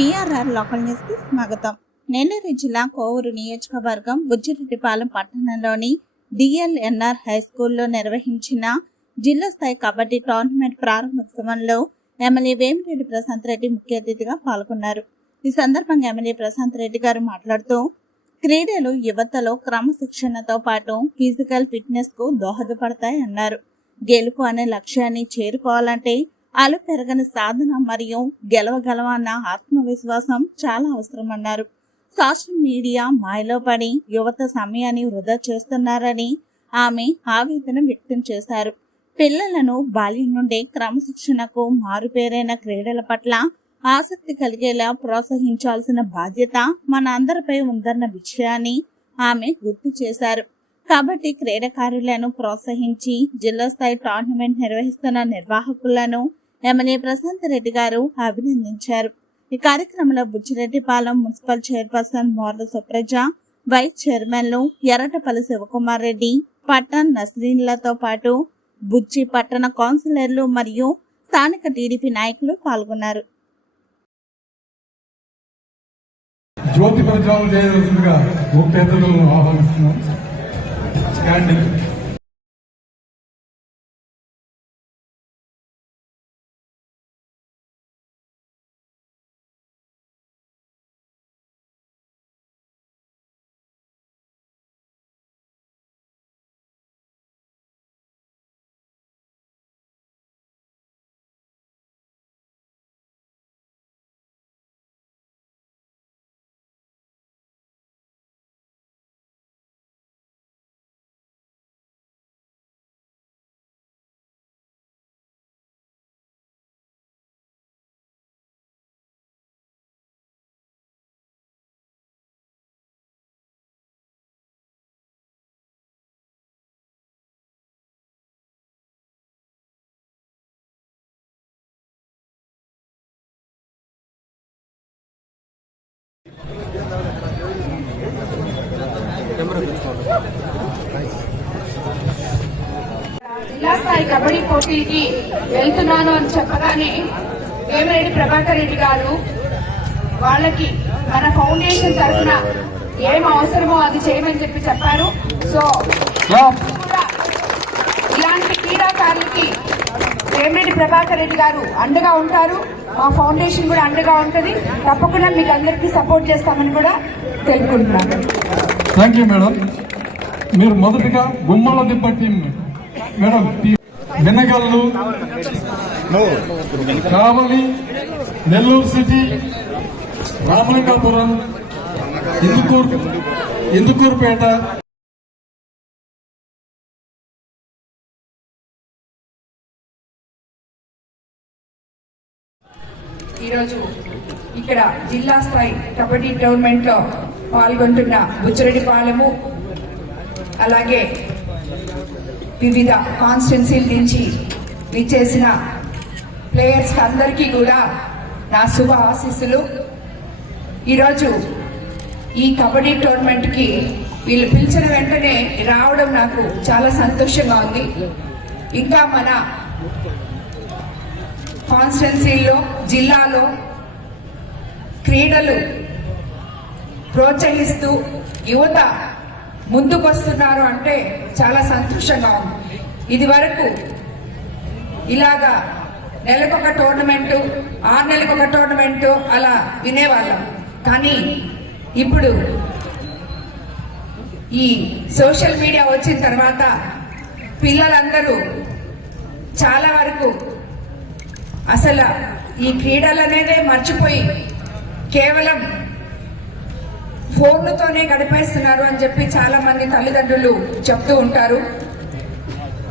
BRR local న్యూస్కి స్వాగతం. నెల్లూరు జిల్లా కోవూరు నియోజకవర్గం బుజ్జిరెడ్డిపాలెం పట్టణంలోని డిఎల్ఎన్ఆర్ హై స్కూల్లో నిర్వహించిన జిల్లా స్థాయి కబడ్డీ టోర్నమెంట్ ప్రారంభోత్సవంలో ఎమ్మెల్యే వేమిరెడ్డి ప్రశాంత్ రెడ్డి ముఖ్య అతిథిగా పాల్గొన్నారు. ఈ సందర్భంగా ఎమ్మెల్యే ప్రశాంత్ రెడ్డి గారు మాట్లాడుతూ క్రీడలు యువతలో క్రమశిక్షణతో పాటు ఫిజికల్ ఫిట్నెస్కు దోహదపడతాయి అన్నారు గెలుపు అనే లక్ష్యాన్ని చేరుకోవాలంటే అలు పెరగని సాధన మరియు గెలవగలవన్న ఆత్మవిశ్వాసం చాలా అవసరమన్నారు. సోషల్ మీడియా మాయలో పడి యువత సమయాన్ని వృధా చేస్తున్నారని ఆమె ఆవేదన వ్యక్తం చేశారు. పిల్లలను బాల్యం నుండి క్రమశిక్షణకు మారుపేరైన క్రీడల పట్ల ఆసక్తి కలిగేలా ప్రోత్సహించాల్సిన బాధ్యత మన అందరిపై ఉందన్న విషయాన్ని ఆమె గుర్తు చేశారు. కాబట్టి క్రీడాకారులను ప్రోత్సహించి జిల్లా స్థాయి టోర్నమెంట్ నిర్వహిస్తున్న నిర్వాహకులను ఎమ్మెల్యే ప్రశాంత్ రెడ్డి గారు అభినందించారు. ఈ కార్యక్రమంలో Buchireddypalem municipal chairperson Morla Supraja vice చైర్మన్లు ఎర్రటపల్లి శివకుమార్ రెడ్డి పట్టణ్ నస్రీన్లతో పాటు బుచ్చి పట్టణ కౌన్సిలర్లు మరియు స్థానిక టీడీపీ నాయకులు పాల్గొన్నారు. జ్యోతి ప్రజ్వలన చేయవలసిందిగా ముఖ్య అతిథులను ఆహ్వానిస్తున్నాం జిల్లా స్థాయి కబడ్డీ పోటీకి వెళ్తున్నాను అని చెప్పగానే వేమిరెడ్డి ప్రభాకర్ రెడ్డి గారు వాళ్ళకి మన ఫౌండేషన్ తరఫున ఏం అవసరమో అది చేయమని చెప్పి చెప్పారు. సో ఇలాంటి క్రీడాకారులకి వేమిరెడ్డి ప్రభాకర్ రెడ్డి గారు అండగా ఉంటారు. మా ఫౌండేషన్ కూడా అండగా ఉంటుంది. తప్పకుండా మీకు అందరికీ సపోర్ట్ చేస్తామని కూడా తెలుపుకుంటున్నాను. థ్యాంక్ యూ మేడం మీరు మొదటిగా Gummala Dibba team madam Venagallu Kavali Nellore city Ramalingapuram Indukuru Indukurpet. ఈరోజు ఇక్కడ జిల్లా స్థాయి కబడ్డీ టోర్నమెంట్లో పాల్గొంటున్న బుచ్చిరెడ్డిపాలెము అలాగే వివిధ కాన్స్టిట్యున్సీల నుంచి విచ్చేసిన ప్లేయర్స్ అందరికీ కూడా నా శుభ ఆశీస్సులు. ఈరోజు ఈ కబడ్డీ టోర్నమెంట్కి వీళ్ళు పిలిచిన వెంటనే రావడం నాకు చాలా సంతోషంగా ఉంది. ఇంకా మన కాన్స్టిట్యున్సీల్లో జిల్లాలో క్రీడలు ప్రోత్సహిస్తూ యువత ముందుకొస్తున్నారు అంటే చాలా సంతోషంగా ఉంది. ఇది వరకు ఇలాగా నెలకొక టోర్నమెంటు ఆరు నెలకొక టోర్నమెంటు అలా వినేవాళ్ళం. కానీ ఇప్పుడు ఈ సోషల్ మీడియా వచ్చిన తర్వాత పిల్లలందరూ చాలా వరకు అసలు ఈ క్రీడలు అనేదే మర్చిపోయి కేవలం ఫోన్లతోనే గడిపేస్తున్నారు అని చెప్పి చాలా మంది తల్లిదండ్రులు చెప్తూ ఉంటారు.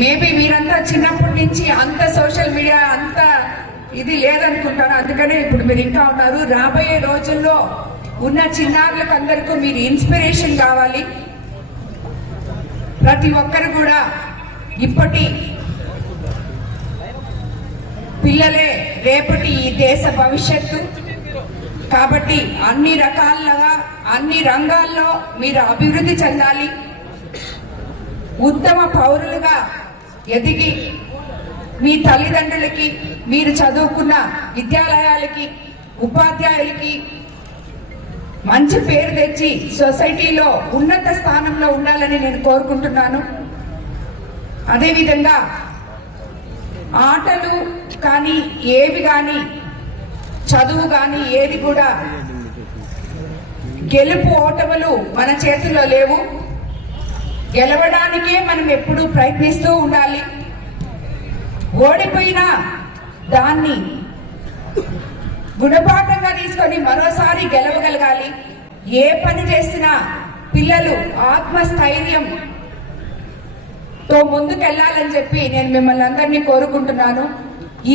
మేబీ మీరంతా చిన్నప్పటి నుంచి అంత సోషల్ మీడియా అంత ఇది లేదనుకుంటారు? అందుకనే ఇప్పుడు మీరు ఇంకా ఉన్నారు. రాబోయే రోజుల్లో ఉన్న చిన్నారులకు అందరికీ మీరు ఇన్స్పిరేషన్ కావాలి. ప్రతి ఒక్కరు కూడా ఇప్పటి పిల్లలే రేపటి ఈ దేశ భవిష్యత్తు కాబట్టి అన్ని రకాలుగా అన్ని రంగాల్లో మీరు అభివృద్ధి చెందాలి. ఉత్తమ పౌరులుగా ఎదిగి మీ తల్లిదండ్రులకి మీరు చదువుకున్న విద్యాలయాలకి ఉపాధ్యాయులకి మంచి పేరు తెచ్చి సొసైటీలో ఉన్నత స్థానంలో ఉండాలని నేను కోరుకుంటున్నాను. అదేవిధంగా ఆటలు కానీ ఏవి కానీ చదువు కానీ ఏది కూడా. గెలుపు ఓటములు మన చేతుల్లో లేవు. గెలవడానికే మనం ఎప్పుడూ ప్రయత్నిస్తూ ఉండాలి. ఓడిపోయినా దాన్ని గుణపాఠంగా తీసుకొని మరోసారి గెలవగలగాలి. ఏ పని చేసినా పిల్లలు ఆత్మస్థైర్యం తో ముందుకెళ్ళాలని చెప్పి నేను మిమ్మల్ని అందరినీ కోరుకుంటున్నాను. ఈ